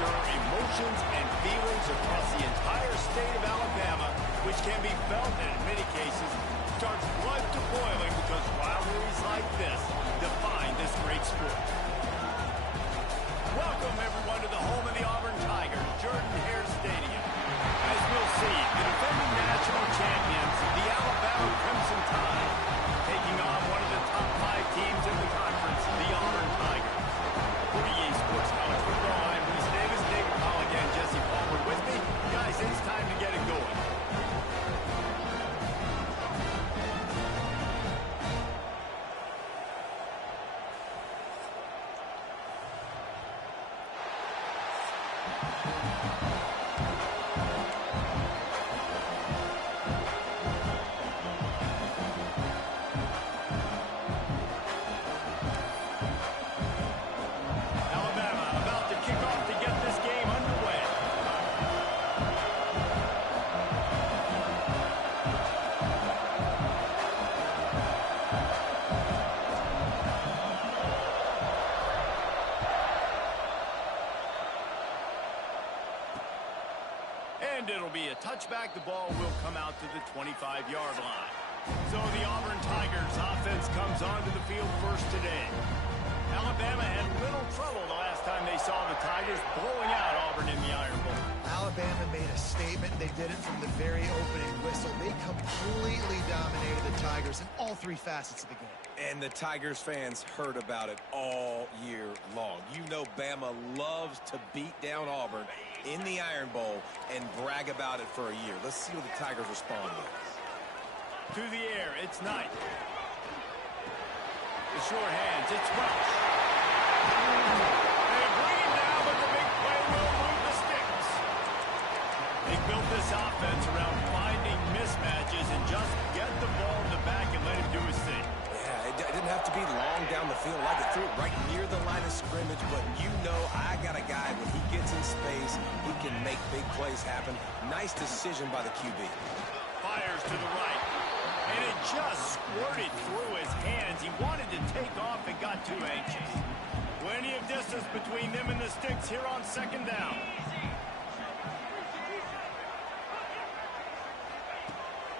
stir emotions and feelings across the entire state of Alabama, which can be felt and in many cases starts blood to boiling because rivalries like this define this great sport. Welcome, everyone, to the home of the Auburn Tigers, Jordan-Hare Stadium. As we'll see, the defending national champions, the Alabama Crimson Tide, taking on one of the top 5 teams in the conference, the Auburn Tigers. For EA Sports College Football, I'm Reese Davis, David Colligan, Jesse Palmer with me. Guys, it's time to get it going. And it'll be a touchback. The ball will come out to the 25-yard line. So the Auburn Tigers offense comes onto the field first today. Alabama had little trouble the last time they saw the Tigers blowing out Auburn in the Iron Bowl. Alabama made a statement. They did it from the very opening whistle. They completely dominated the Tigers in all 3 facets of the game. And the Tigers fans heard about it all year long. You know Bama loves to beat down Auburn in the Iron Bowl and brag about it for a year. Let's see what the Tigers respond with. To the air, it's Knight. The short hands, it's Welch. They bring him down, but the big play will move the sticks. They built this offense around finding mismatches and just get the ball in the back and let him do his thing. Yeah, it didn't have to be long down the field. I could throw it right near the line of scrimmage, but you know I got a guy when he gets in space, he can make big plays happen. Nice decision by the QB. Fires to the right. And it just squirted through his hands. He wanted to take off and got too anxious. Plenty of distance between them and the sticks here on second down.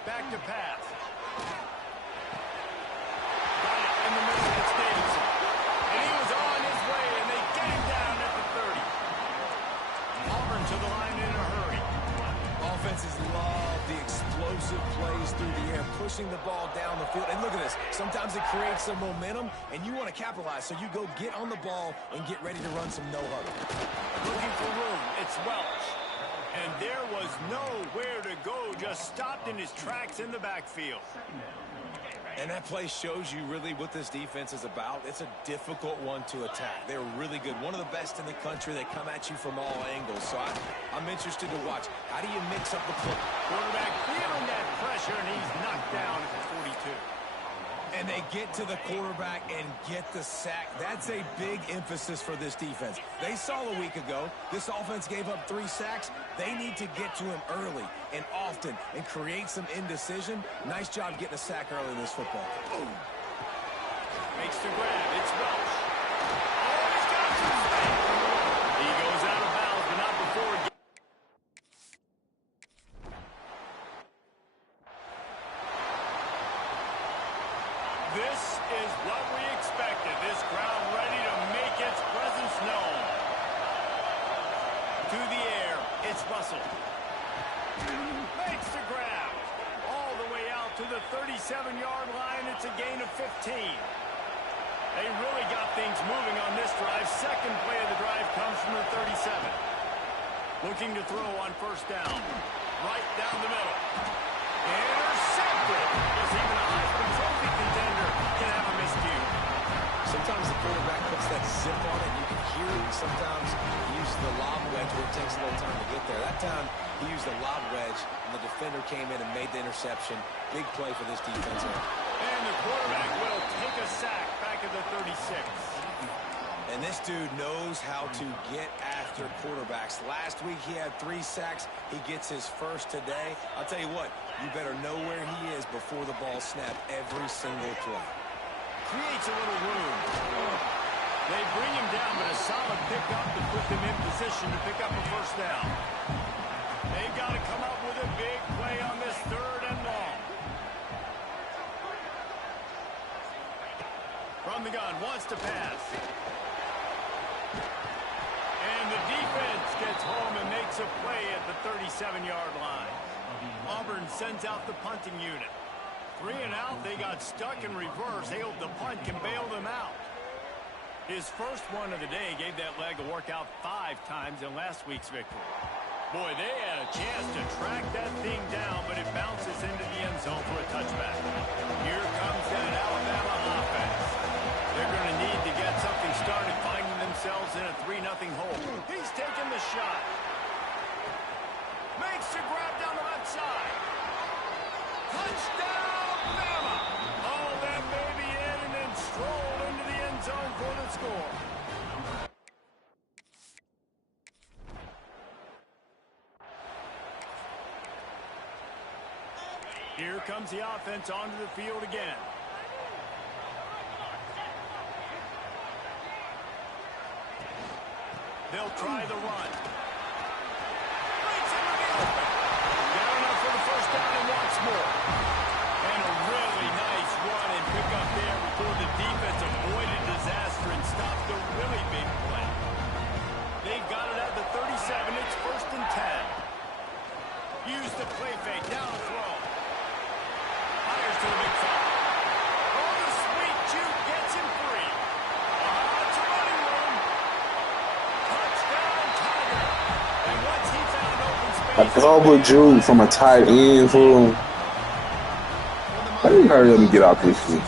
Back to pass. Got it in the middle. It's Davidson. And he was on his way, and they get him down at the 30. Auburn to the line in a hurry. Offenses love the explosive plays through the air, pushing the ball down the field. And look at this. Sometimes it creates some momentum, and you want to capitalize. So you go get on the ball and get ready to run some no-huddle. Looking for room. It's Welch. And there was nowhere to go. Just stopped in his tracks in the backfield. And that play shows you really what this defense is about. It's a difficult one to attack. They're really good. One of the best in the country. They come at you from all angles. So I'm interested to watch. How do you mix up the play? Quarterback feeling that pressure, and he's knocked down at the 42. And they get to the quarterback and get the sack. That's a big emphasis for this defense. They saw a week ago, this offense gave up 3 sacks. They need to get to him early and often and create some indecision. Nice job getting a sack early in this football. Boom. Makes the grab. It's Welch. Oh, he's got Tuesday. He goes out of bounds, but not before. This is what we expected. This crowd ready to make its presence known. To the air, it's Russell. Makes the grab. All the way out to the 37-yard line. It's a gain of 15. They really got things moving on this drive. Second play of the drive comes from the 37. Looking to throw on first down. Right down the middle. Intercepted. Because even a Heisman Trophy contender can have a miscue. Sometimes the quarterback puts that zip on it. You can hear it. Sometimes he uses the lob wedge where it takes a little time to get there. That time he used the lob wedge, and the defender came in and made the interception. Big play for this defense. And the quarterback will take a sack back at the 36. And this dude knows how to get after quarterbacks. Last week he had 3 sacks. He gets his first today. I'll tell you what, you better know where he is before the ball snapped every single play. Creates a little room. They bring him down, but a solid pickup to put them in position to pick up a first down. They've got to come up with a big play on this 3rd and long. From the gun, wants to pass. And the defense gets home and makes a play at the 37-yard line. Auburn sends out the punting unit. 3 and out, they got stuck in reverse. They hope the punt can bail them out. His first one of the day gave that leg a workout 5 times in last week's victory. Boy, they had a chance to track that thing down, but it bounces into the end zone for a touchback. Here comes that Alabama offense. They're going to need to get something started, finding themselves in a 3-0 hole. He's taking the shot. Makes the grab down the left side. Touchdown, Bama! Haul that baby in and then stroll into the end zone for the score. Here comes the offense onto the field again. They'll try the run. Breaks into the open. Got enough for the first down and wants more. And a really nice run and pick up there before the defense avoided disaster and stopped the really big play. They've got it at the 37. It's 1st and 10. Use the play fake. Down the throw. Fires to the big fella. Oh, the sweet juke gets him free. It's a running room. Touchdown, Tiger. And once he found open space... A double juke from a tight end, fool. I didn't hurry up and get off this shit.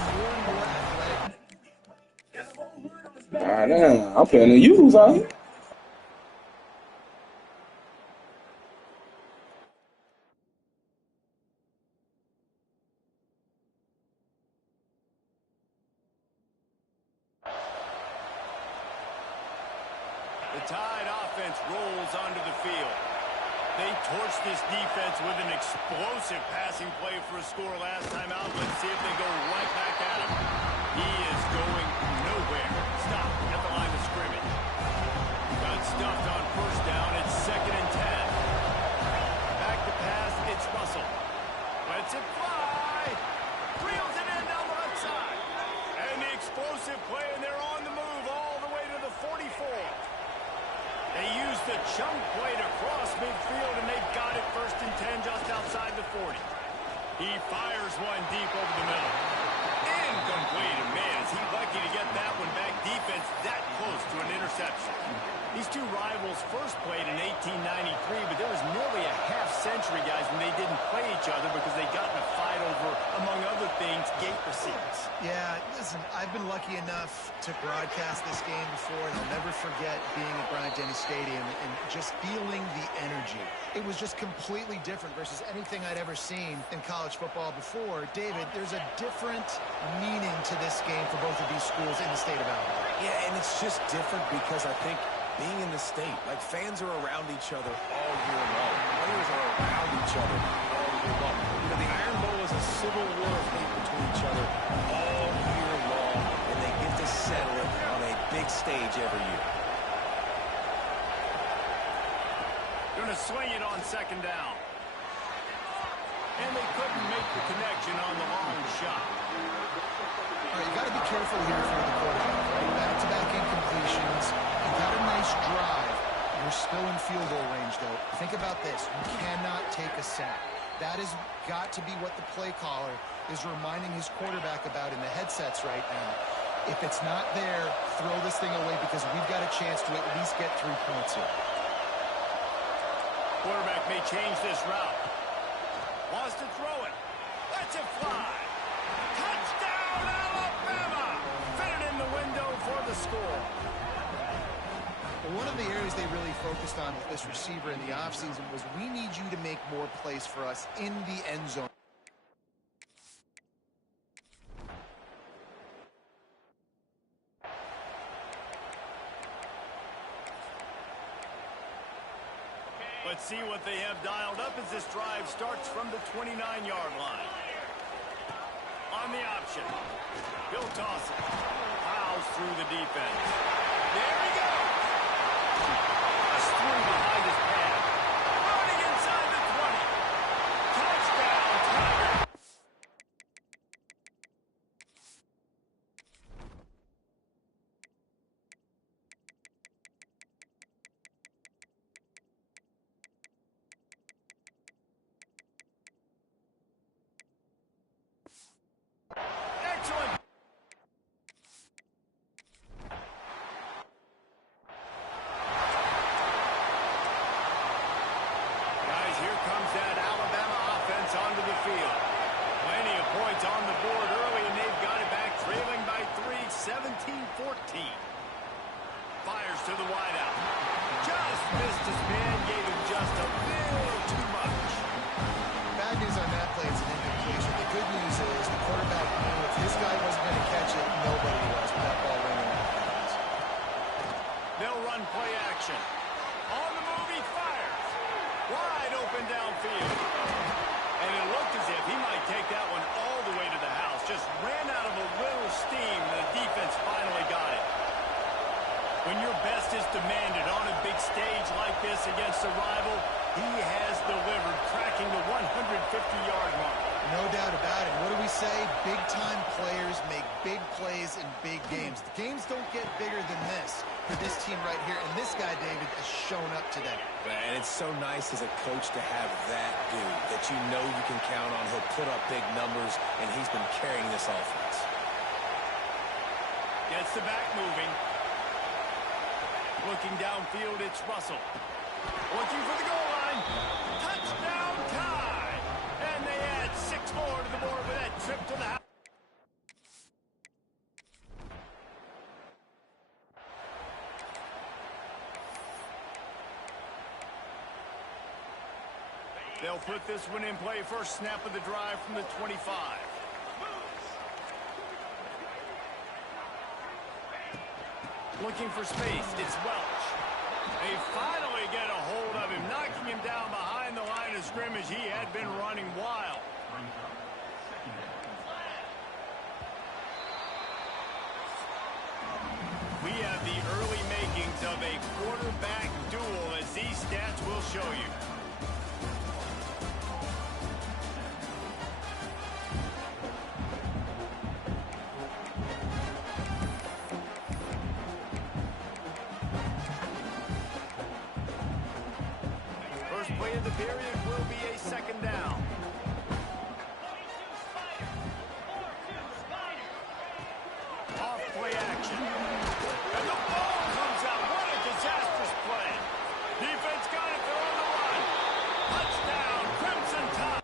God damn, I'm playing the U's out here. The Tide offense rolls onto the field. They torched this defense with an explosive passing play for a score last time out. Let's see if they go right back at him. He is going nowhere. Stop at the line of scrimmage. Got stuffed on first down. It's 2nd and 10. Back to pass. It's Russell. Lets it fly. Reels it in down the left side. And the explosive play, and they're on the move all the way to the 44. They use the chunk play to cross midfield, and they've got it 1st and 10 just outside the 40. He fires one deep over the middle. Incomplete, and man, is he lucky to get that one back. Defense that close to an interception. These two rivals first played in 1893, but there was nearly a half-century, guys, when they didn't play each other because they got in a fight over, among other things, gate receipts. Yeah, listen, I've been lucky enough to broadcast this game before, and I'll never forget being at Bryant-Denny Stadium and just feeling the energy. It was just completely different versus anything I'd ever seen in college football before. David, there's a different meaning to this game for both of these schools in the state of Alabama. Yeah, and it's just different because I think being in the state, like fans are around each other all year long. Players are around each other all year long. You know, the Iron Bowl is a civil war of hate between each other all year long, and they get to settle it on a big stage every year. Going to swing it on 2nd down. And they couldn't make the connection on the long shot. All right, you got to be careful here for the quarterback. Right? Back-to-back incompletions. You got a nice drive. You're still in field goal range, though. Think about this. You cannot take a sack. That has got to be what the play caller is reminding his quarterback about in the headsets right now. If it's not there, throw this thing away because we've got a chance to at least get 3 points here. Quarterback may change this route. Wants to throw it. Lets it fly. Touchdown, Alabama! Fitted in the window for the score. Well, one of the areas they really focused on with this receiver in the offseason was we need you to make more plays for us in the end zone. Let's see what they have dialed up as this drive starts from the 29-yard line. On the option, he'll toss it. Fouls through the defense. There he goes. Just threw behind his pad. Running inside the 20. Touchdown, Tiger. Excellent. Guys, here comes that Alabama offense onto the field. Plenty of points on the board early, and they've got it back, trailing by 3, 17-14. Fires to the wideout. Just missed his man, gave him just a little too much. Bad news on that play, it's an incompletion. The good news is the quarterback knew if his guy wasn't going to catch it, nobody was with that ball running out of bounds. They'll run play action. On the move, he fires. Wide open downfield. And it looked as if he might take that one all the way to the house. Just ran out of a little steam, and the defense finally got it. When your best is demanded on a big stage like this against a rival, he has delivered, cracking the 150-yard mark. No doubt about it. What do we say? Big-time players make big plays in big games. The games don't get bigger than this for this team right here. And this guy, David, has shown up today. And it's so nice as a coach to have that dude that you know you can count on. He'll put up big numbers, and he's been carrying this offense. Gets the back moving. Looking downfield, it's Russell. Looking for the goal line. Touchdown tie! And they add 6 more to the board with that trip to the house. They'll put this one in play. First snap of the drive from the 25. Looking for space, it's Welch. They finally get a hold of him, knocking him down behind the line of scrimmage. He had been running wild. We have the early makings of a quarterback duel, as these stats will show you. First play of the period will be a second down. Off play action. And the ball comes out. What a disastrous play. Defense got it. They're on the run. Touchdown, Crimson Tide.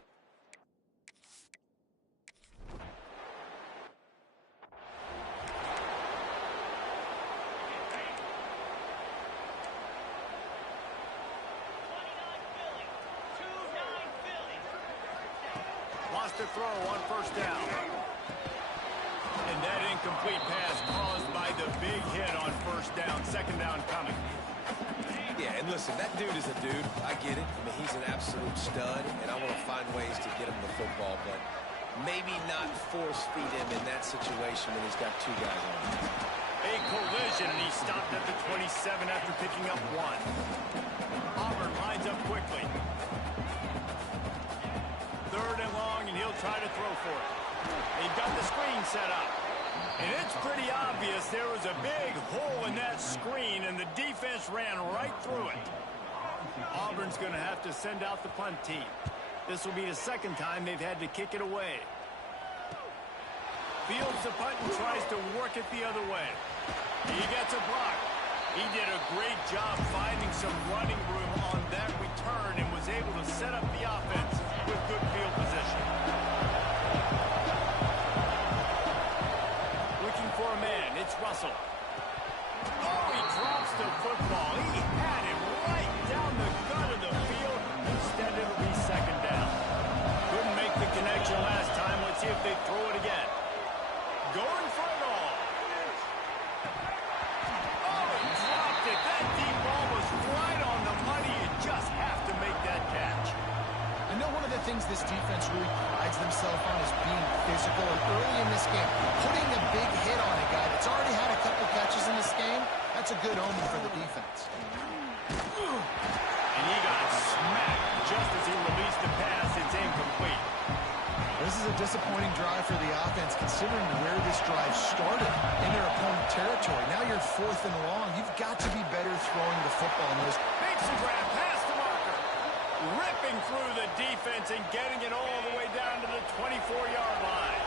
Lost a throw on first down. And that incomplete pass caused by the big hit on first down. Second down coming. Yeah, and listen, that dude is a dude. I get it. I mean, he's an absolute stud, and I want to find ways to get him the football, but maybe not force feed him in that situation when he's got 2 guys on him. A collision, and he stopped at the 27 after picking up 1. Auburn lines up quickly. Third and long, and he'll try to throw for it. They've got the screen set up. And it's pretty obvious there was a big hole in that screen, and the defense ran right through it. Auburn's going to have to send out the punt team. This will be the second time they've had to kick it away. Fields the punt and tries to work it the other way. He gets a block. He did a great job finding some running room on that return and was able to set up the offense with good field position. Looking for a man. It's Russell. Oh, he drops the football. He had it right down the gut of the field. Instead, it'll be second down. Couldn't make the connection last time. Let's see if they throw it again. Going for it all. Oh, he dropped it. That deep ball was right on the money. You just have to make that catch. I know one of the things this defense really prides themselves on is being physical. And early in this game, putting a big hit on a guy that's already had a couple catches in this game, that's a good omen for the defense. And he got smacked just as he released the pass. It's incomplete. This is a disappointing drive for the offense, considering where this drive started in their opponent territory. Now you're 4th and long. You've got to be better throwing the football in those. Makes the grab past the marker. Ripping through the defense and getting it all the way down to the 24-yard line.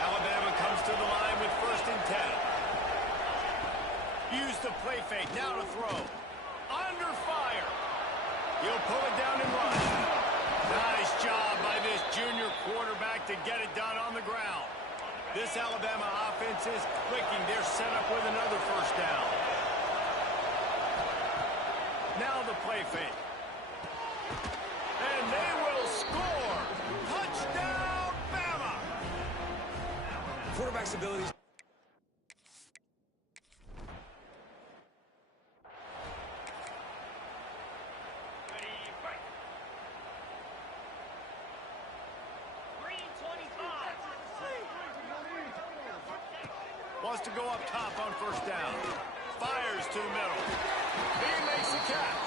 Alabama comes to the line with 1st and 10. Use the play fake. Now to throw. Under fire. He'll pull it down and run. Nice job by this junior quarterback to get it done on the ground. This Alabama offense is clicking. They're set up with another 1st down. Now the play fake. And they will score. Touchdown, Bama. Quarterback's abilities. Wants to go up top on 1st down. Fires to the middle. He makes the catch.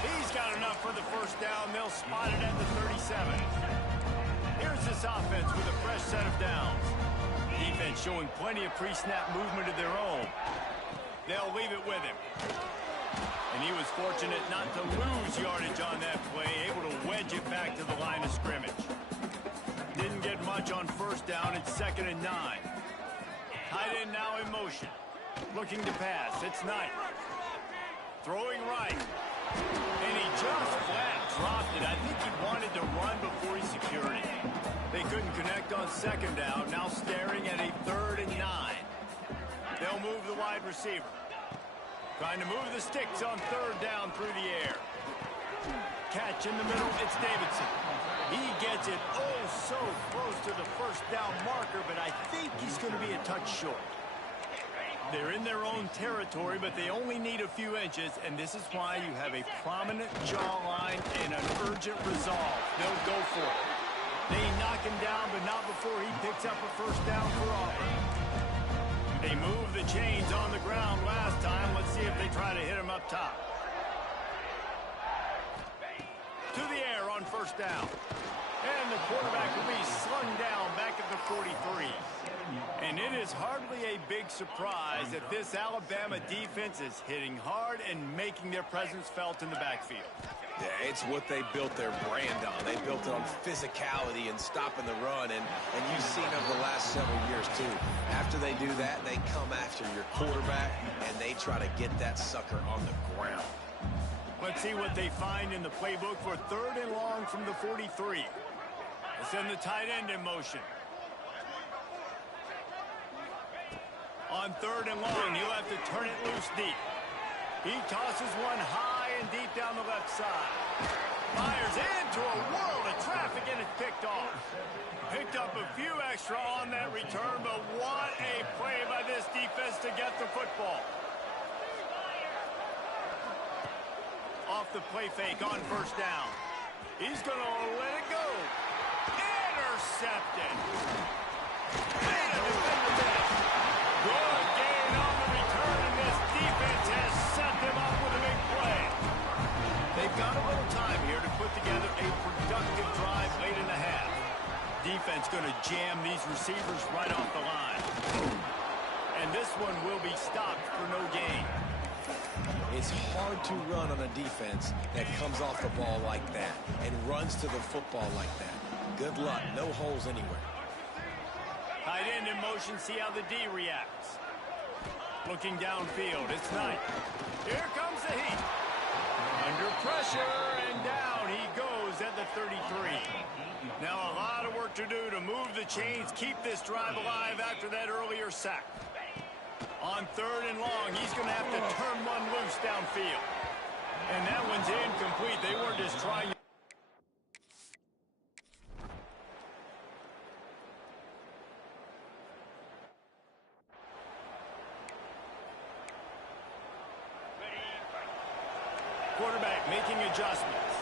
He's got enough for the 1st down. They'll spot it at the 37. Here's this offense with a fresh set of downs. Defense showing plenty of pre-snap movement of their own. They'll leave it with him. And he was fortunate not to lose yardage on that play, able to wedge it back to the line of scrimmage. Didn't get much on 1st down. It's 2nd and 9. Tight end now in motion. Looking to pass. It's Knight. Throwing right. And he just flat dropped it. I think he wanted to run before he secured it. They couldn't connect on 2nd down. Now staring at a 3rd and 9. They'll move the wide receiver. Trying to move the sticks on 3rd down through the air. Catch in the middle. It's Davidson. He gets it so close to the 1st down marker, but I think he's going to be a touch short. They're in their own territory, but they only need a few inches, and this is why you have a prominent jawline and an urgent resolve. They'll go for it. They knock him down, but not before he picks up a 1st down for Auburn. They moved the chains on the ground last time. Let's see if they try to hit him up top. To the air on 1st down. And the quarterback will be slung down back at the 43. And it is hardly a big surprise that this Alabama defense is hitting hard and making their presence felt in the backfield. Yeah, it's what they built their brand on. They built it on physicality and stopping the run, and you've seen over the last several years, too. After they do that, they come after your quarterback, and they try to get that sucker on the ground. Let's see what they find in the playbook for 3rd and long from the 43. Let's send the tight end in motion. On 3rd and long, he'll have to turn it loose deep. He tosses one high and deep down the left side. Fires into a world of traffic, and it's picked off. Picked up a few extra on that return, but what a play by this defense to get the football. Off the play fake on 1st down. He's going to let it go. Intercepted. And a defender miss. Good gain on the return, and this defense has set them up with a big play. They've got a little time here to put together a productive drive late in the half. Defense going to jam these receivers right off the line. And this one will be stopped for no gain. It's hard to run on a defense that comes off the ball like that and runs to the football like that. Good luck. No holes anywhere. Tight end in motion. See how the D reacts. Looking downfield. It's Knight. Here comes the heat. Under pressure, and down he goes at the 33. Now a lot of work to do to move the chains, keep this drive alive after that earlier sack. On 3rd and long, he's going to have to turn one loose downfield. And that one's incomplete. They weren't just trying. Quarterback making adjustments.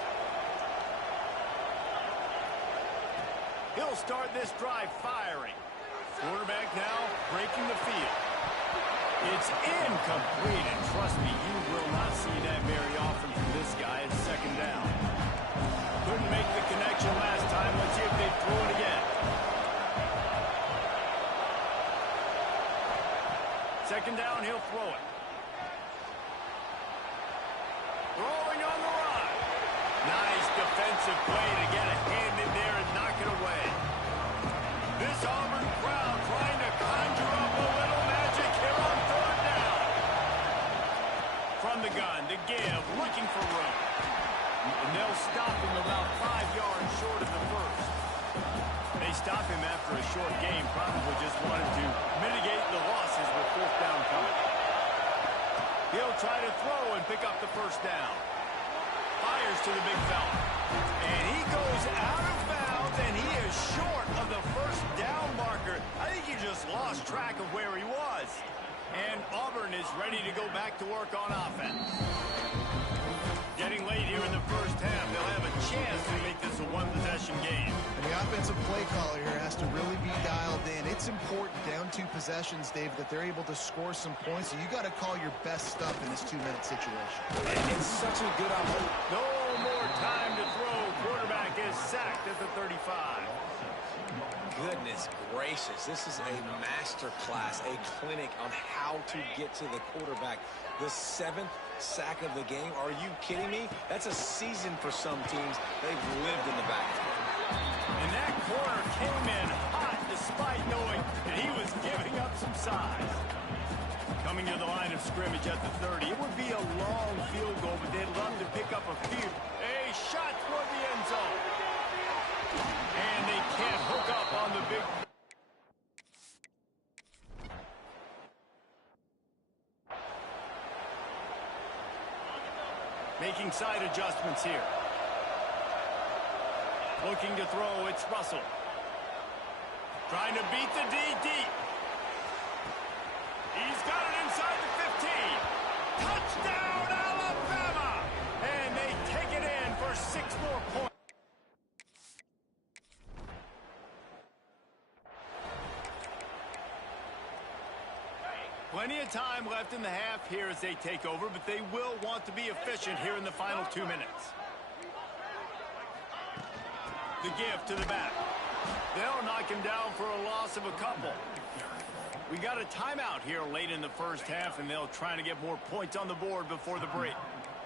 He'll start this drive firing. Quarterback now breaking the field. It's incomplete, and trust me, you will not see that very often from this guy. It's second down. Couldn't make the connection last time. Let's see if they throw it again. Second down, he'll throw it. Throwing on the run. Nice defensive play to get a hand in there and knock it away. This Auburn crowd trying to conjure up a little magic here on third down. From the gun, to give, looking for room. And they'll stop him about 5 yards short of the first. They stop him after a short game, probably just wanted to mitigate the losses with fourth down coming. He'll try to throw and pick up the first down. Fires to the big fella. And he goes out of bounds, and he is short of the first down marker. I think he just lost track of where he was. And Auburn is ready to go back to work on offense. Getting late here in the first half, they'll have a chance to make this a one-possession game. And the offensive play caller here has to really be dialed in. It's important down 2 possessions, Dave, that they're able to score some points. So you got to call your best stuff in this 2-minute situation. It's such a good opportunity. No more time to throw. Quarterback is sacked at the 35. Goodness gracious, this is a master class, a clinic on how to get to the quarterback. The 7th sack of the game. Are you kidding me? That's a season for some teams. They've lived in the backfield. And that corner came in hot despite knowing that he was giving up some size. Coming to the line of scrimmage at the 30. It would be a long field goal, but they'd love to pick up a few. A shot toward the end zone. And they can't hook up on the big... Making side adjustments here. Looking to throw, it's Russell. Trying to beat the D deep. He's got it inside the 15. Touchdown, Alabama! And they take it in for 6 more points. Plenty of time left in the half here as they take over, but they will want to be efficient here in the final 2 minutes. The give to the back. They'll knock him down for a loss of a couple. We got a timeout here late in the first half, and they'll try to get more points on the board before the break.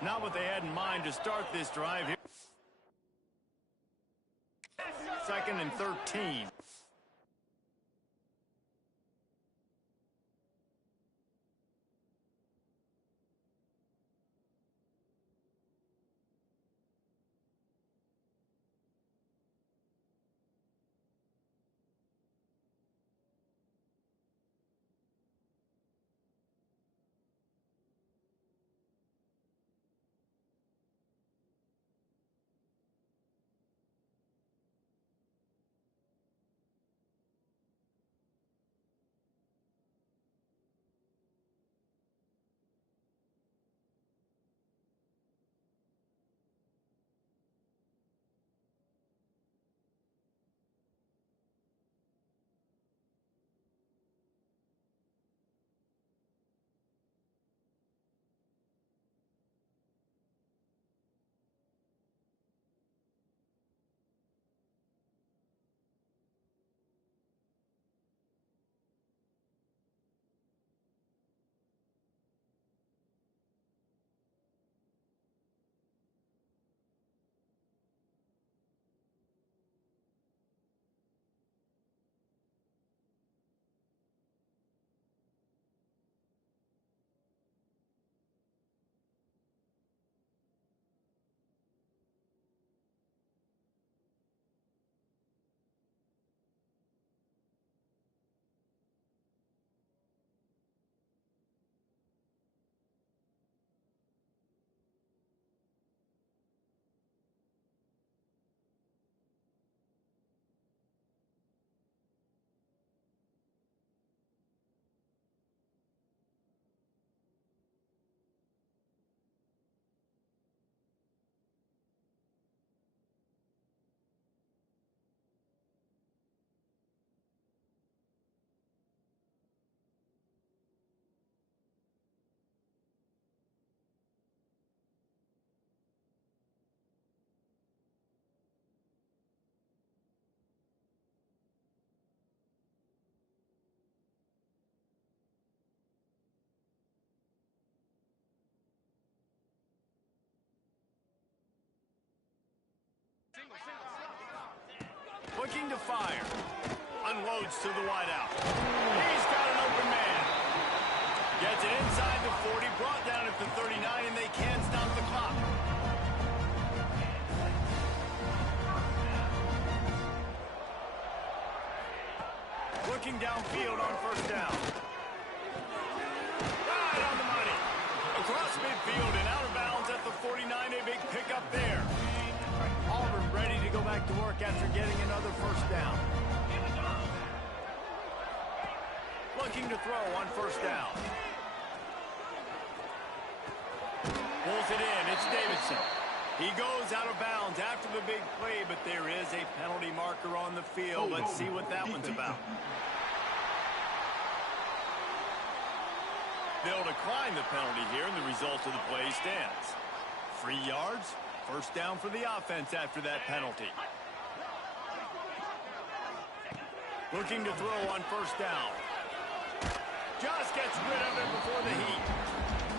Not what they had in mind to start this drive here. 2nd and 13. Looking to fire. Unloads to the wideout. He's got an open man. Gets it inside the 40, brought down at the 39, and they can't stop the clock. Looking downfield on first down. Right on the money. Across midfield and out of bounds at the 49, a big pickup there. Auburn ready to go back to work after getting another first down. Looking to throw on first down. Pulls it in. It's Davidson. He goes out of bounds after the big play, but there is a penalty marker on the field. Let's see what that one's about. They'll decline the penalty here, and the result of the play stands. 3 yards, first down for the offense after that penalty. Looking to throw on first down. Just gets rid of it before the heat.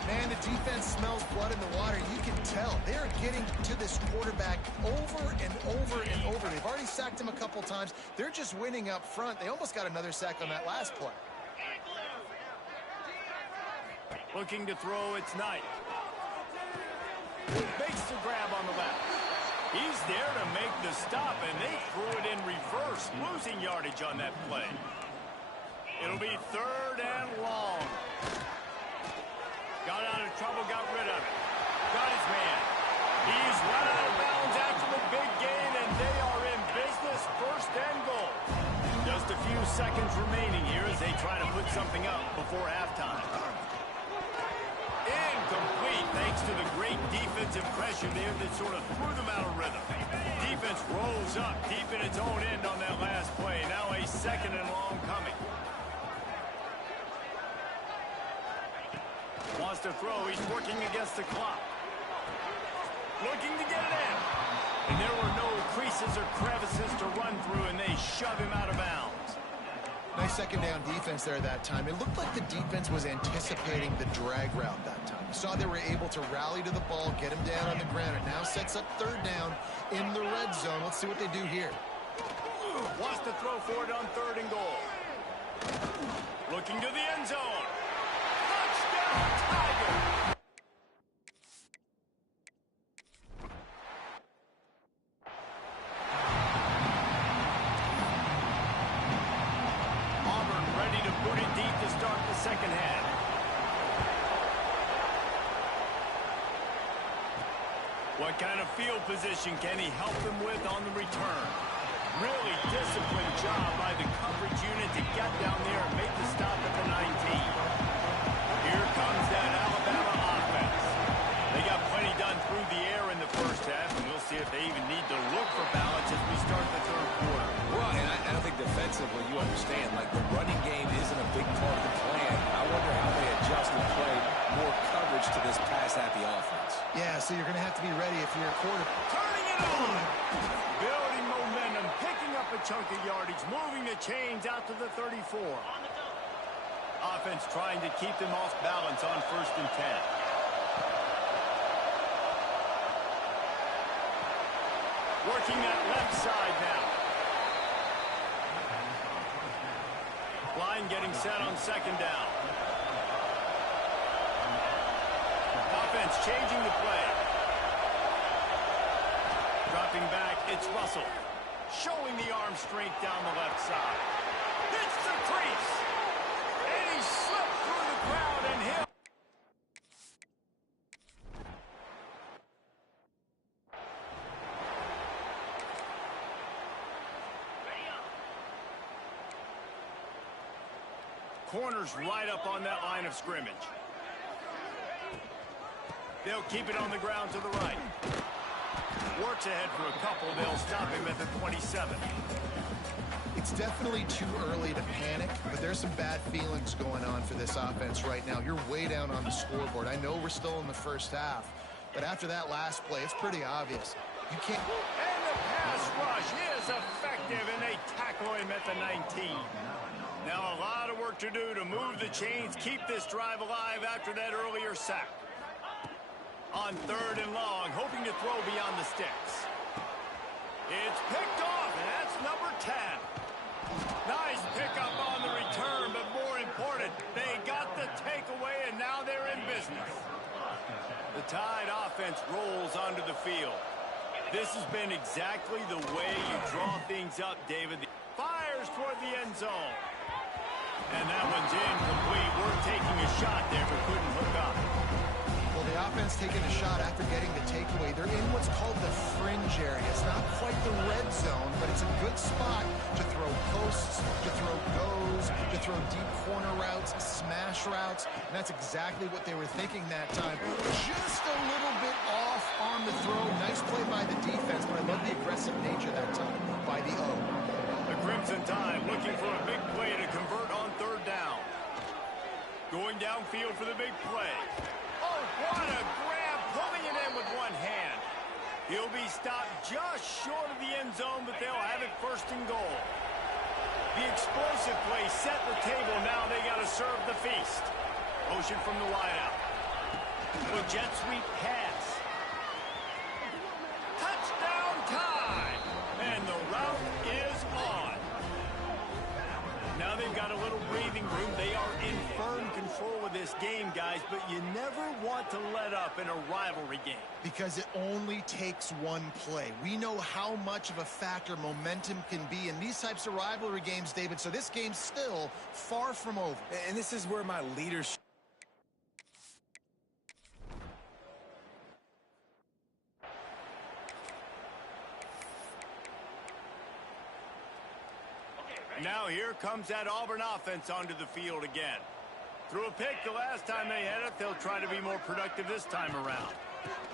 Man, the defense smells blood in the water. You can tell. They're getting to this quarterback over and over and over. They've already sacked him a couple times. They're just winning up front. They almost got another sack on that last play. Looking to throw, it's Knight. Makes the grab on the left. He's there to make the stop, and they threw it in reverse, losing yardage on that play. It'll be 3rd and long. Got out of trouble, got rid of it. Got his man. He's run out of bounds after the big gain, and they are in business, 1st and goal. Just a few seconds remaining here as they try to put something up before halftime. Incomplete, thanks to the great defensive pressure there that sort of threw them out of rhythm. Defense rolls up deep in its own end on that last play. Now a 2nd and long coming. Wants to throw, he's working against the clock. Looking to get it in. And there were no creases or crevices to run through, and they shove him out of bounds. Nice 2nd down defense there that time. It looked like the defense was anticipating the drag route that time. You saw they were able to rally to the ball, get him down on the ground. It now sets up 3rd down in the red zone. Let's see what they do here. Wants to throw for it on 3rd and goal. Looking to the end zone. Touchdown, Tiger! Auburn ready to boot it deep to start the 2nd half. What kind of field position can he help them with on the return? Really disciplined job by the coverage unit to get down there and make the stop at the 19. Here comes that Alabama offense. They got plenty done through the air in the 1st half, and we'll see if they even need to look for balance as we start the 3rd quarter. Well, and I think defensively, you understand, like the running game isn't a big part of the plan. I wonder how they adjust and play more coverage to this pass-happy offense. Yeah, so you're going to have to be ready if you're a quarterback. Turning it on! Building momentum, picking up a chunk of yardage, moving the chains out to the 34. Offense trying to keep them off balance on 1st and 10. Working that left side now. Line getting set on 2nd down. Offense changing the play. Dropping back, it's Russell. Showing the arm strength down the left side. Hits the crease. And he slipped through the crowd and hit. Corners right up on that line of scrimmage. They'll keep it on the ground to the right. Works ahead for a couple. They'll stop him at the 27. It's definitely too early to panic, but there's some bad feelings going on for this offense right now. You're way down on the scoreboard. I know we're still in the 1st half, but after that last play, it's pretty obvious. You can't... And the pass rush is effective, and they tackle him at the 19. Now a lot of work to do to move the chains, keep this drive alive after that earlier sack. On 3rd and long, hoping to throw beyond the sticks. It's picked off, and that's number 10. Nice pickup on the return, but more important, they got the takeaway, and now they're in business. The Tide offense rolls onto the field. This has been exactly the way you draw things up, David. Fires toward the end zone. And that one's incomplete. We're taking a shot there, but couldn't hook up. Well, the offense taking a shot after getting the takeaway. They're in what's called the fringe area. It's not quite the red zone, but it's a good spot to throw posts, to throw goes, to throw deep corner routes, smash routes. And that's exactly what they were thinking that time. Just a little bit off on the throw. Nice play by the defense, but I love the aggressive nature that time by the O. The Crimson Tide looking for a big play to convert on third down. Going downfield for the big play. Oh, what a grab, pulling it in with one hand. He'll be stopped just short of the end zone, but they'll have it first and goal. The explosive play set the table. Now they got to serve the feast. Motion from the wideout. The jet sweep pass. Touchdown Tide! And the route is on. Now they've got a little breathing room. They are in firm control of this game, guys, but you never want to let up in a rivalry game. Because it only takes one play. We know how much of a factor momentum can be in these types of rivalry games, David, so this game's still far from over. And this is where my leadership... Now here comes that Auburn offense onto the field again. Threw a pick the last time they had it. They'll try to be more productive this time around.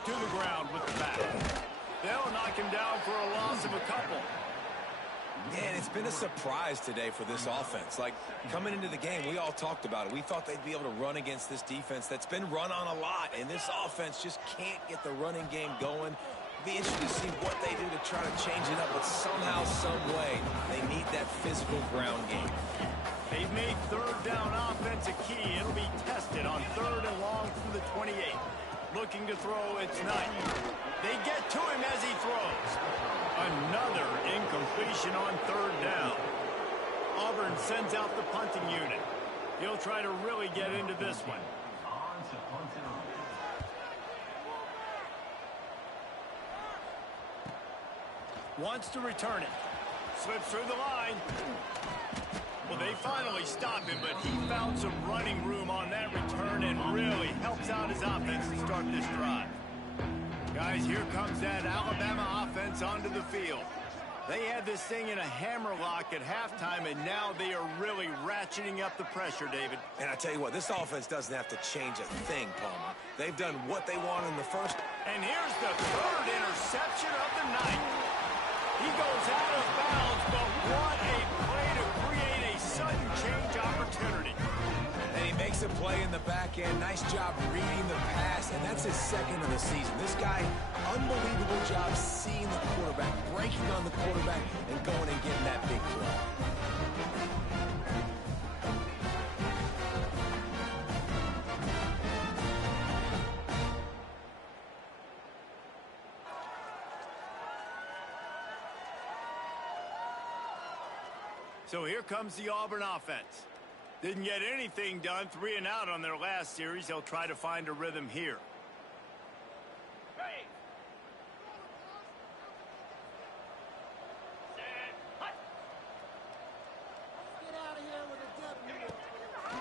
To the ground with the back. They'll knock him down for a loss of a couple. Man, it's been a surprise today for this offense. Like, coming into the game, we all talked about it. We thought they'd be able to run against this defense that's been run on a lot, and this offense just can't get the running game going. Be interested to see what they do to try to change it up, but somehow, some way, they need that physical ground game. They've made third down offense a key. It'll be tested on third and long from the 28. Looking to throw, it's Knight. They get to him as he throws. Another incompletion on third down. Auburn sends out the punting unit. He'll try to really get into this one. Wants to return it. Slips through the line. Well, they finally stop him, but he found some running room on that return and really helps out his offense to start this drive. Guys, here comes that Alabama offense onto the field. They had this thing in a hammerlock at halftime, and now they are really ratcheting up the pressure, David. And I tell you what, this offense doesn't have to change a thing, Palmer. They've done what they want in the first. And here's the third interception of the night. He goes out of bounds, but what a play to create a sudden change opportunity. And he makes a play in the back end. Nice job reading the pass, and that's his second of the season. This guy, unbelievable job seeing the quarterback, breaking on the quarterback, and going and getting that big play. So here comes the Auburn offense. Didn't get anything done, 3 and out on their last series. They'll try to find a rhythm here.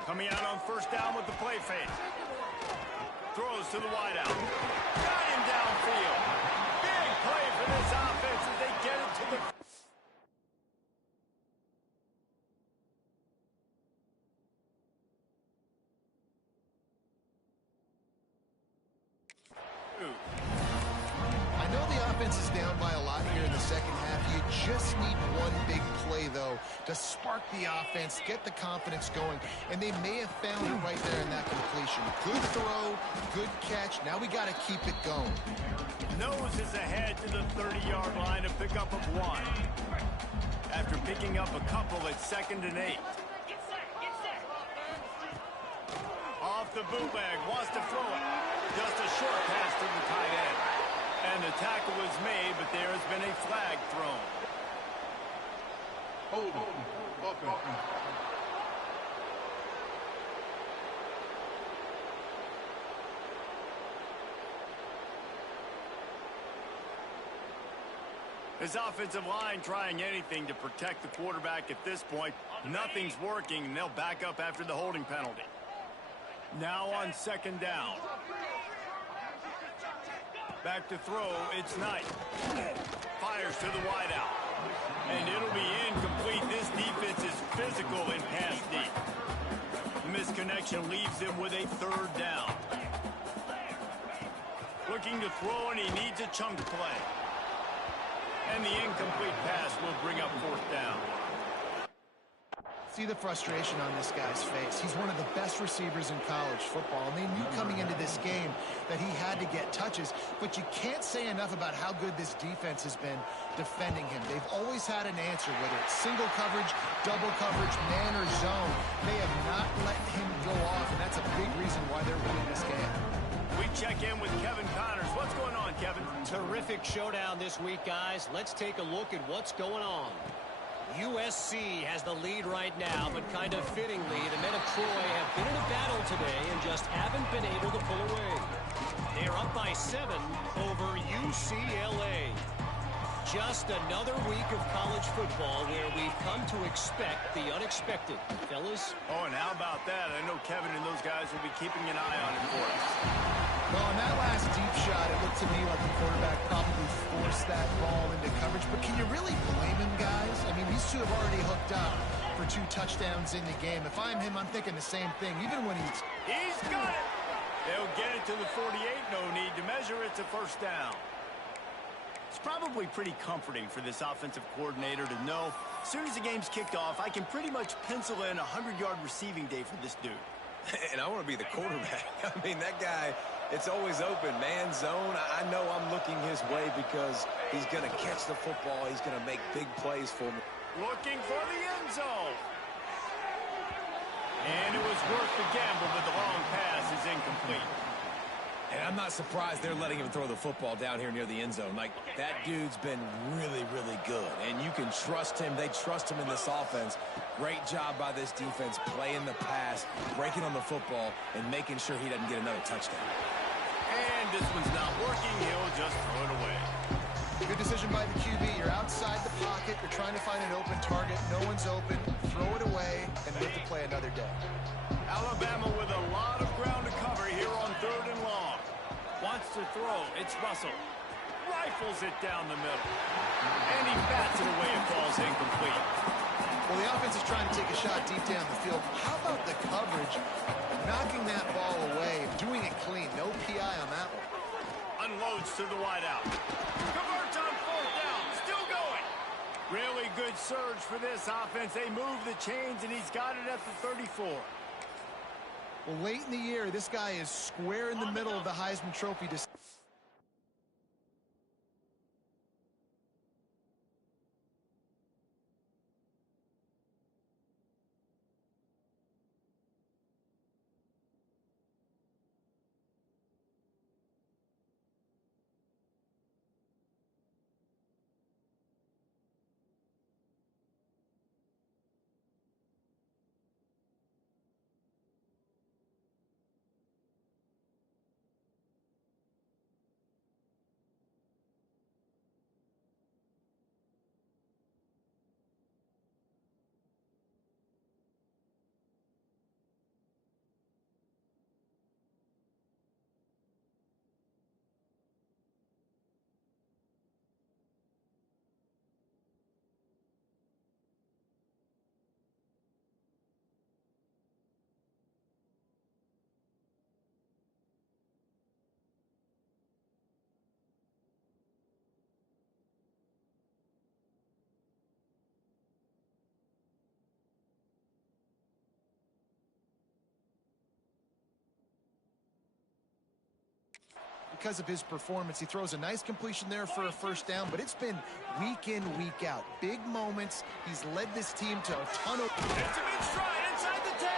Coming out on first down with the play fake. Throws to the wideout. Got him downfield. Big play for this offense as they get it to the... I know the offense is down by a lot here in the second half. You just need one big play, though, to spark the offense, get the confidence going, and they may have found it right there in that completion. Good throw, good catch. Now we got to keep it going. Nose is ahead to the 30-yard line, a pickup of 1. After picking up a couple at 2nd and 8. Off the bootleg, wants to throw it. Just a short pass to the tight end. And the tackle was made, but there has been a flag thrown. His offensive line trying anything to protect the quarterback at this point. Nothing's working, and they'll back up after the holding penalty. Now on second down. Back to throw, it's Knight. Fires to the wideout. And it'll be incomplete. This defense is physical and pass deep. The misconnection leaves him with a third down. Looking to throw, and he needs a chunk play. And the incomplete pass will bring up fourth down. See the frustration on this guy's face. He's one of the best receivers in college football, and they knew coming into this game that he had to get touches, but you can't say enough about how good this defense has been defending him. They've always had an answer, whether it's single coverage, double coverage, man or zone. They have not let him go off, and that's a big reason why they're winning this game. We check in with Kevin Connors. What's going on, Kevin? Terrific showdown this week, guys. Let's take a look at what's going on. USC has the lead right now, but kind of fittingly, the men of Troy have been in a battle today and just haven't been able to pull away. They're up by 7 over UCLA. Just another week of college football where we've come to expect the unexpected. Fellas? Oh, and how about that? I know Kevin and those guys will be keeping an eye on it for us. Well, on that last deep shot, it looked to me like the quarterback probably forced that ball into coverage. But can you really blame him, guys? I mean, these two have already hooked up for 2 touchdowns in the game. If I'm him, I'm thinking the same thing, even when he's got it! They'll get it to the 48. No need to measure. It's a first down. It's probably pretty comforting for this offensive coordinator to know as soon as the game's kicked off, I can pretty much pencil in a 100-yard receiving day for this dude. And I want to be the quarterback. I mean, that guy, it's always open, man, zone. I know I'm looking his way because he's going to catch the football. He's going to make big plays for me. Looking for the end zone. And it was worth the gamble, but the long pass is incomplete. And I'm not surprised they're letting him throw the football down here near the end zone. Like, that dude's been really, really good. And you can trust him. They trust him in this offense. Great job by this defense playing the pass, breaking on the football, and making sure he doesn't get another touchdown. And this one's not working. He'll just throw it away. Good decision by the QB. You're outside the pocket. You're trying to find an open target. No one's open. Throw it away and live to play another day. Alabama with a lot of ground to cover here on 3rd and long. Wants to throw. It's Russell. Rifles it down the middle. And he bats it away. It falls incomplete. Well, the offense is trying to take a shot deep down the field. How about the coverage? Knocking that ball away, doing it clean. No PI on that one. Unloads to the wideout. Converts on 4th down. Still going. Really good surge for this offense. They move the chains, and he's got it at the 34. Well, late in the year, this guy is square in the middle of the Heisman Trophy. Because of his performance, he throws a nice completion there for a first down, but it's been week in, week out. Big moments. He's led this team to a ton of... It's him in stride inside the 10.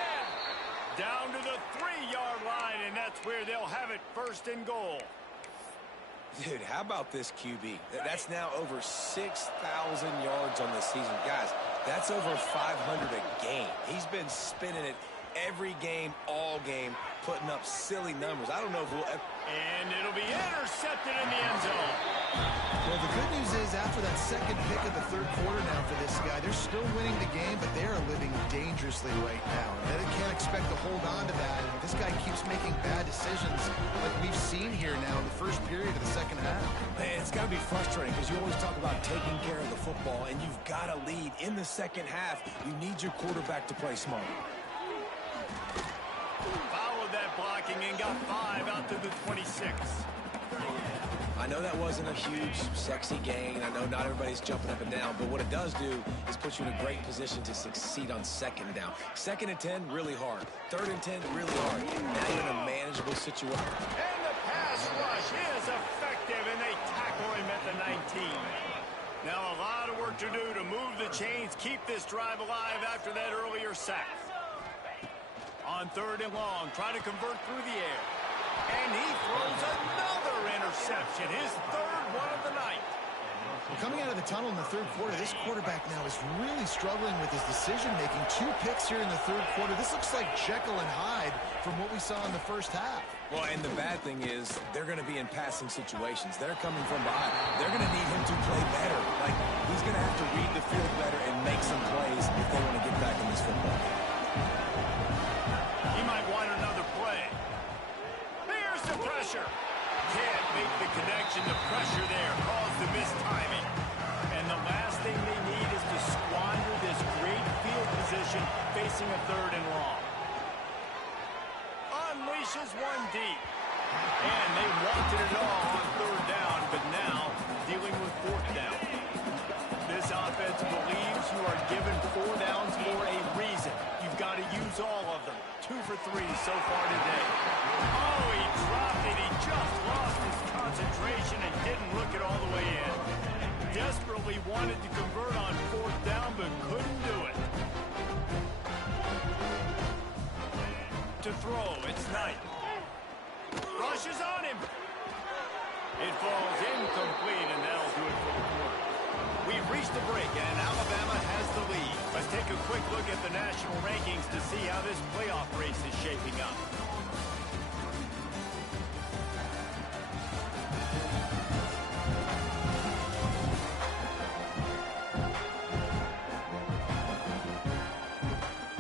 Down to the 3-yard line, and that's where they'll have it, 1st and goal. Dude, how about this QB? That's now over 6,000 yards on the season. Guys, that's over 500 a game. He's been spinning it every game, all game, putting up silly numbers. I don't know if we'll ever... And it'll be intercepted in the end zone. Well, the good news is after that second pick of the third quarter now for this guy, they're still winning the game, but they are living dangerously right now. And they can't expect to hold on to that. And this guy keeps making bad decisions like we've seen here now in the first period of the second half. Man, it's got to be frustrating because you always talk about taking care of the football, and you've got to lead in the second half. You need your quarterback to play smart. Followed that blocking and got 5 out to the 26. I know that wasn't a huge, sexy gain. I know not everybody's jumping up and down, but what it does do is put you in a great position to succeed on second down. Second and 10, really hard. Third and 10, really hard. Now you're in a manageable situation. And the pass rush is effective, and they tackle him at the 19. Now a lot of work to do to move the chains, keep this drive alive after that earlier sack. On third and long, try to convert through the air. And he throws another interception, his third one of the night. Coming out of the tunnel in the third quarter, this quarterback now is really struggling with his decision-making. 2 picks here in the third quarter. This looks like Jekyll and Hyde from what we saw in the first half. Well, and the bad thing is they're going to be in passing situations. They're coming from behind. They're going to need him to play better. Like, he's going to have to read the field better and make some plays if they want to get back in this football game. He might want another play. There's the pressure. Can't make the connection. The pressure there caused the missed timing. And the last thing they need is to squander this great field position facing a third and long. Unleashes one deep. And they wanted it all on third down, but now dealing with fourth down. This offense believes you are given 4 downs for a reason. You've got to use all of them. 2 for 3 so far today. Oh, he dropped it. He just lost his concentration and didn't look it all the way in. Desperately wanted to convert on fourth down, but couldn't do it. To throw, it's Knight. Rushes on him. It falls incomplete, and that'll do it for the quarter. We've reached the break, and Alabama has the lead. Let's take a quick look at the national rankings to see how this playoff race is shaping up.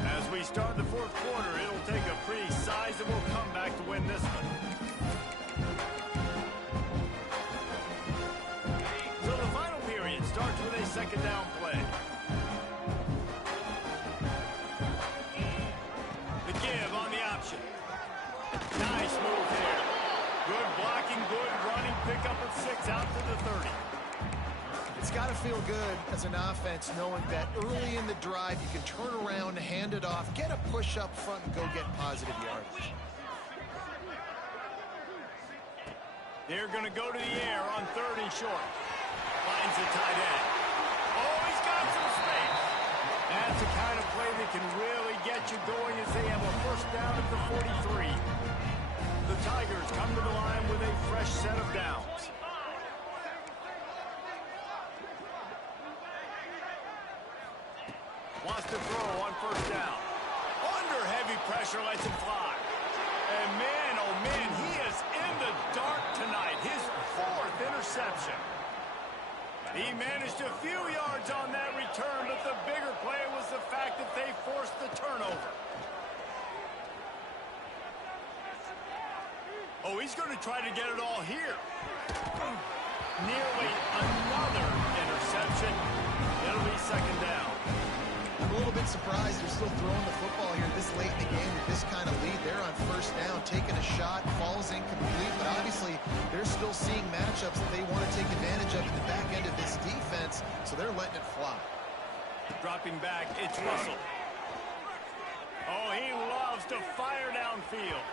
As we start the fourth quarter, it'll take a pretty sizable comeback to win this one. So the final period starts with a second down play. The give on the option. Nice move there. Good blocking, good running, pick up at 6 out to the 30. It's got to feel good as an offense knowing that early in the drive you can turn around, hand it off, get a push up front, and go get positive yardage. They're going to go to the air on third and short. Finds the tight end. Oh, he's got some space. That's the kind of play that can really get you going as they have a first down at the 43. The Tigers come to the line with a fresh set of downs. Wants to throw on first down. Under heavy pressure, lets him fly. And man, oh man, he is in the dark tonight. His 4th interception. He managed a few yards on that return, but the bigger play was the fact that they forced the turnover. Oh, he's going to try to get it all here. Nearly another interception. It'll be second down. I'm a little bit surprised they're still throwing the football here this late in the game with this kind of lead. They're on first down, taking a shot, falls incomplete, but obviously they're still seeing matchups that they want to take advantage of in the back end of this defense, so they're letting it fly. Dropping back, it's Russell. Oh, he loves to fire downfield.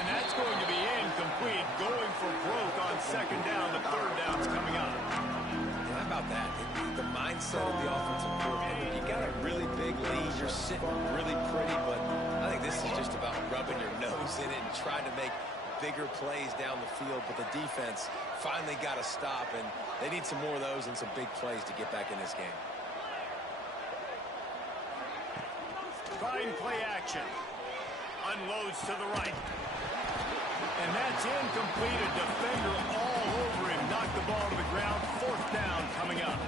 And that's going to be incomplete, going for broke on second down. The third down's coming up. How about that? The mindset of the offensive coordinator. You got a really big lead. You're sitting really pretty, but I think this is just about rubbing your nose in it and trying to make bigger plays down the field, but the defense finally got to stop, and they need some more of those and some big plays to get back in this game. Trying play action. Unloads to the right. And that's incomplete. A defender all over him. Knocked the ball to the ground. 4th down coming up.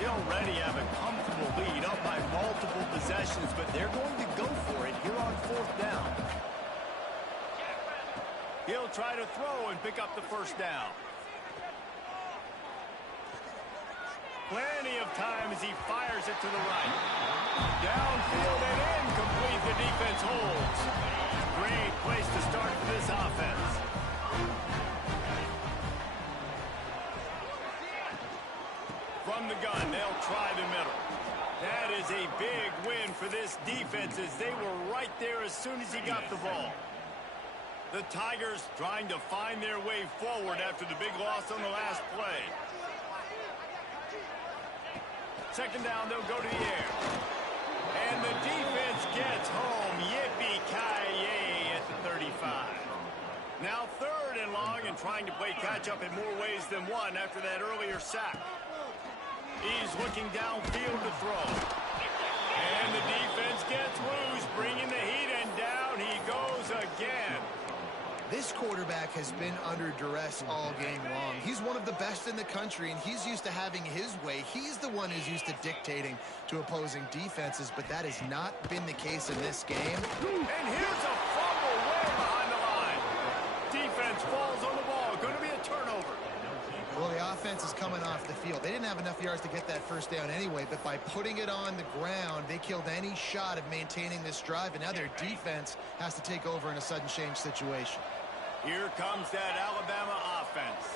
They already have a comfortable lead up by multiple possessions, but they're going to go for it here on 4th down. He'll try to throw and pick up the 1st down. Plenty of time as he fires it to the right. Downfield and incomplete. The defense holds. Great place to start for this offense. From the gun, they'll try the middle. That is a big win for this defense as they were right there as soon as he got the ball. The Tigers trying to find their way forward after the big loss on the last play. 2nd down, they'll go to the air. And the defense gets home. Yippee-ki-yay at the 35. Now 3rd and long and trying to play catch-up in more ways than one after that earlier sack. He's looking downfield to throw. And the defense gets loose, bringing the heat, and down he goes again. This quarterback has been under duress all game long. He's one of the best in the country, and he's used to having his way. He's the one who's used to dictating to opposing defenses, but that has not been the case in this game. And here's a fumble way behind the line. Defense falls on the ball. Going to be a turnover. Well, the offense is coming off the field. They didn't have enough yards to get that 1st down anyway, but by putting it on the ground, they killed any shot of maintaining this drive, and now their defense has to take over in a sudden change situation. Here comes that Alabama offense.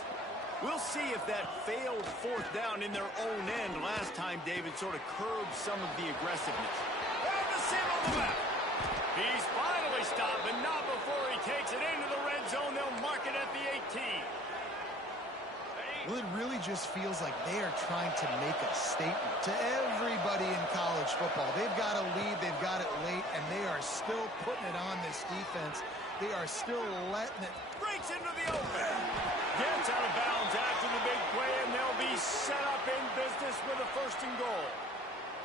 We'll see if that failed 4th down in their own end last time, David, sort of curbed some of the aggressiveness. And the seam on the left. He's finally stopped, but not before he takes it into the red zone. They'll mark it at the 18. Well, it really just feels like they are trying to make a statement to everybody in college football. They've got a lead, they've got it late, and they are still putting it on this defense. They are still letting it. Breaks into the open. Gets out of bounds after the big play, and they'll be set up in business with a 1st and goal.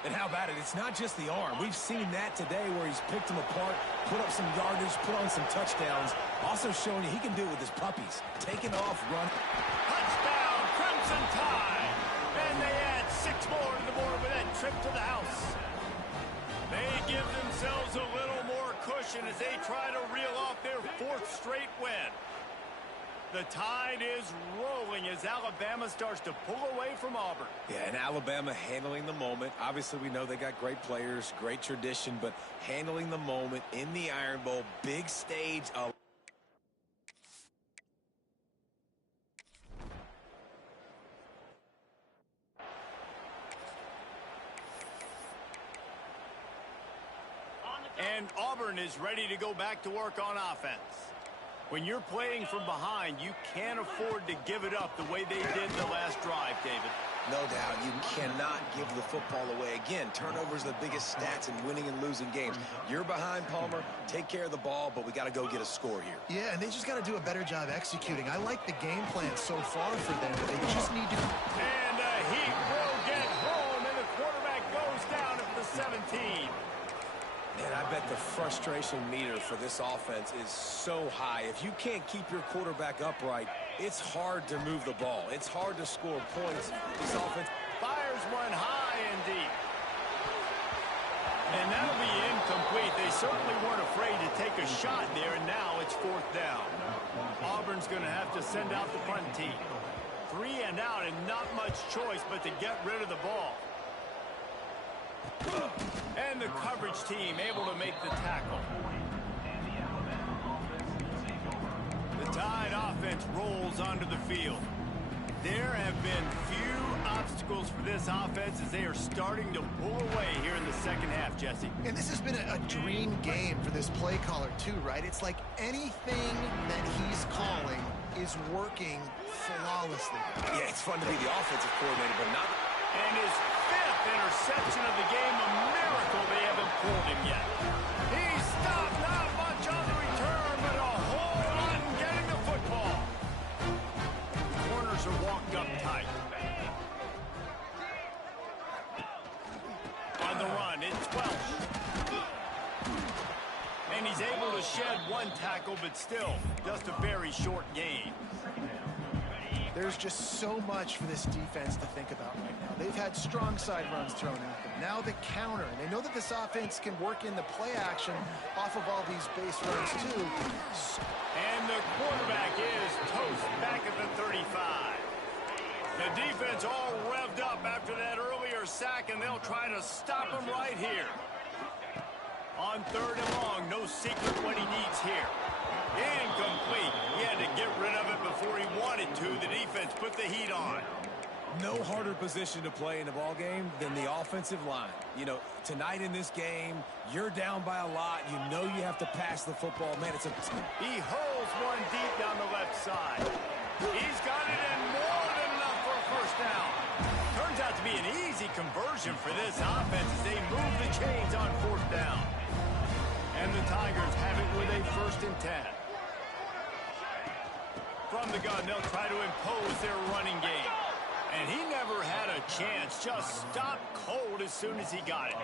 And how about it? It's not just the arm. We've seen that today where he's picked them apart, put up some yardage, put on some touchdowns. Also showing you he can do it with his puppies. Taking off, run. Touchdown, Crimson Tide. And they add 6 more to the board with that trip to the house. They give themselves a little more cushion as they try to reel off their 4th straight win. The tide is rolling as Alabama starts to pull away from Auburn. Yeah, and Alabama handling the moment. Obviously, we know they got great players, great tradition, but handling the moment in the Iron Bowl, big stage. And Auburn is ready to go back to work on offense. When you're playing from behind, you can't afford to give it up the way they did the last drive, David. No doubt, you cannot give the football away. Again, turnovers are the biggest stats in winning and losing games. You're behind, Palmer. Take care of the ball, but we got to go get a score here. Yeah, and they just got to do a better job executing. I like the game plan so far for them, but they just need to. And Heat will get home, and the quarterback goes down at the 17. And I bet the frustration meter for this offense is so high. If you can't keep your quarterback upright, it's hard to move the ball. It's hard to score points. This offense fires one high and deep. And that'll be incomplete. They certainly weren't afraid to take a shot there, and now it's 4th down. Auburn's going to have to send out the punt team. 3 and out, and not much choice but to get rid of the ball. And the coverage team able to make the tackle. The Tide offense rolls onto the field. There have been few obstacles for this offense as they are starting to pull away here in the 2nd half, Jesse. And this has been a dream game for this play caller too, right? It's like anything that he's calling is working flawlessly. Yeah, it's fun to be the offensive coordinator, but not. And his 5th interception of the game, a miracle they haven't pulled him yet. He stopped, not much on the return, but a whole lot in getting Tigers are walked up tight. On the run, it's Welsh. And he's able to shed one tackle, but still, just a very short gain. There's just so much for this defense to think about right now. They've had strong side runs thrown at them. Now the counter. And they know that this offense can work in the play action off of all these base runs too. And the quarterback is toast back at the 35. The defense all revved up after that earlier sack, and they'll try to stop him right here. On 3rd and long, no secret what he needs here. Incomplete. He had to get rid of it before he wanted to. The defense put the heat on. No harder position to play in the ball game than the offensive line. You know, tonight in this game, you're down by a lot. You know you have to pass the football. Man, He hurls one deep down the left side. He's got it and more than enough for a first down. Turns out to be an easy conversion for this offense as they move the chains on 4th down. And the Tigers have it with a 1st and 10. From the gun, they'll try to impose their running game. And he never had a chance. Just stopped cold as soon as he got it.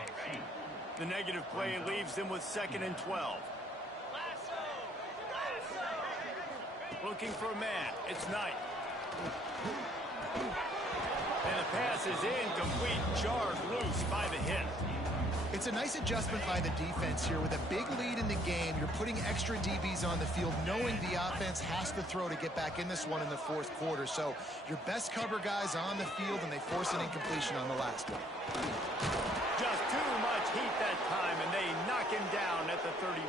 The negative play leaves them with 2nd and 12. Looking for a man. It's Knight. And the pass is incomplete. Jarred loose by the hit. It's a nice adjustment by the defense here. With a big lead in the game, you're putting extra DBs on the field, knowing the offense has to throw to get back in this one in the 4th quarter. So your best cover guys on the field, and they force an incompletion on the last one. Just too much heat that time, and they knock him down at the 31.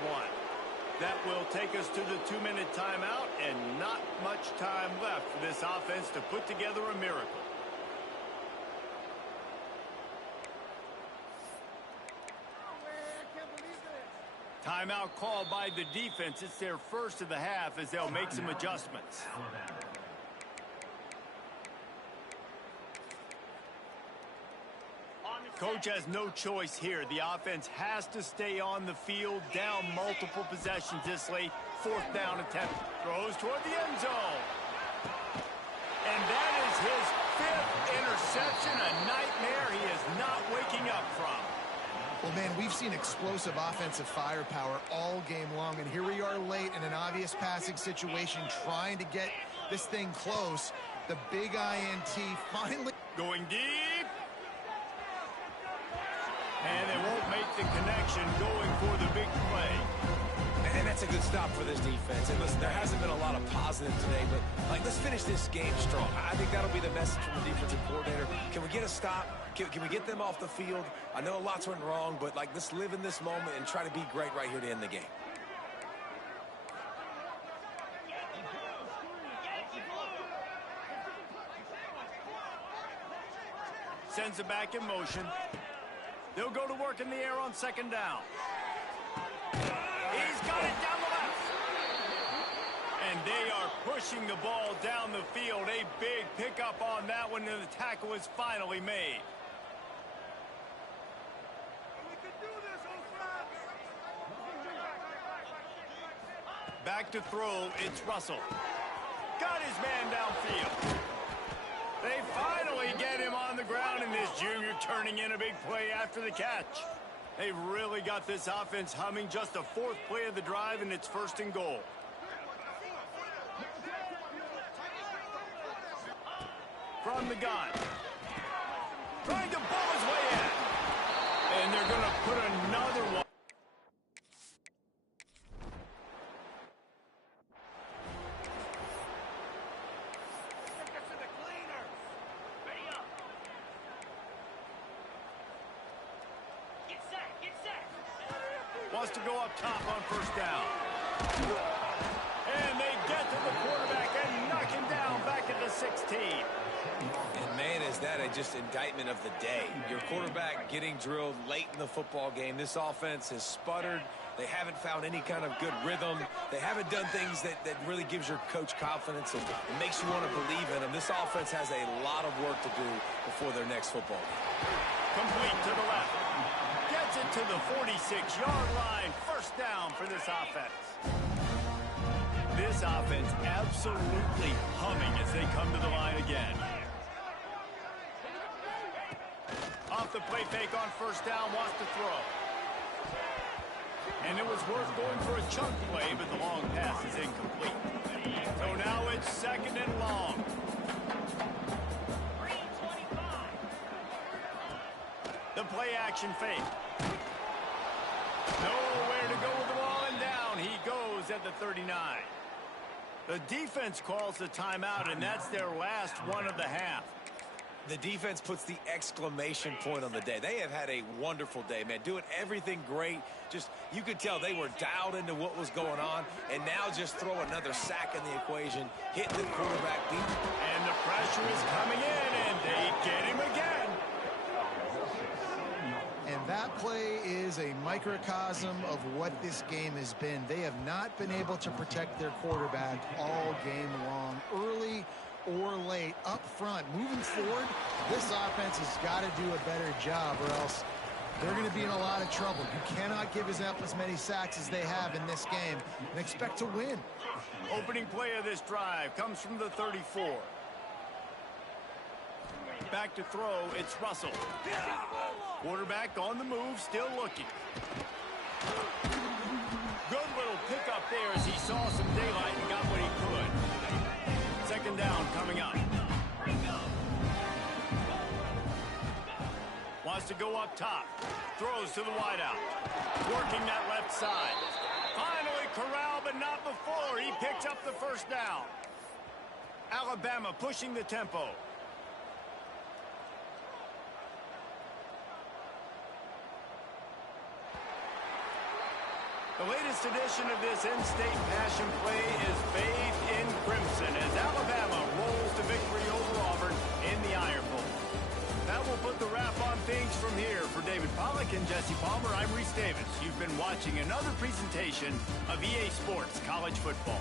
That will take us to the 2-minute timeout, and not much time left for this offense to put together a miracle. Timeout called by the defense. It's their first of the half as they'll make some adjustments. Coach has no choice here. The offense has to stay on the field, down multiple possessions this late. 4th down attempt. Throws toward the end zone. And that is his 5th interception, a nightmare he is not waking up from. Well, man, we've seen explosive offensive firepower all game long, and here we are late in an obvious passing situation trying to get this thing close. The big INT finally going deep. And they won't make the connection, going for the big play. And that's a good stop for this defense. And listen, there hasn't been a lot of positive today, but let's finish this game strong. I think that'll be the message from the defensive coordinator. Can we get a stop? Can we get them off the field? I know lots went wrong, but let's live in this moment and try to be great right here to end the game. Sends it back in motion. They'll go to work in the air on 2nd down. He's got it down the left. And they are pushing the ball down the field. A big pickup on that one, and the tackle is finally made. Back to throw, it's Russell. Got his man downfield. They finally get him on the ground, and this junior turning in a big play after the catch. They've really got this offense humming. Just a 4th play of the drive, and it's 1st and goal. From the gun. Trying to pull his way in. And they're going to put another one. Wants to go up top on 1st down. And they get to the quarterback and knock him down back at the 16. And man, is that just indictment of the day. Your quarterback getting drilled late in the football game. This offense has sputtered. They haven't found any kind of good rhythm. They haven't done things that really gives your coach confidence and it makes you want to believe in them. This offense has a lot of work to do before their next football game. Complete to the left. Gets it to the 46-yard line. 1st down for this offense. this offense absolutely humming as they come to the line again. Off the play fake on first down, wants to throw. And it was worth going for a chunk play, but the long pass is incomplete. So now it's second and long. The play action fake. Nowhere to go with the ball, and down he goes at the 39. The defense calls the timeout, and that's their last one of the half. The defense puts the exclamation point on the day. They have had a wonderful day, man. Doing everything great. Just, you could tell they were dialed into what was going on. And now just throw another sack in the equation. Hit the quarterback deep. And the pressure is coming in, and they get him again. And that play is a microcosm of what this game has been. They have not been able to protect their quarterback all game long. Early or late, up front, moving forward, this offense has got to do a better job or else they're going to be in a lot of trouble. You cannot give up as many sacks as they have in this game and expect to win. Opening play of this drive comes from the 34. Back to throw, it's Russell. Quarterback on the move, still looking. Good little pickup there as he saw some daylight and got what he could. Second down coming up. Wants to go up top. Throws to the wideout. Working that left side. Finally corralled, but not before. He picks up the first down. Alabama pushing the tempo. The latest edition of this in-state passion play is bathed in crimson as Alabama rolls to victory over Auburn in the Iron Bowl. That will put the wrap on things from here. For David Pollack and Jesse Palmer, I'm Reese Davis. You've been watching another presentation of EA Sports College Football.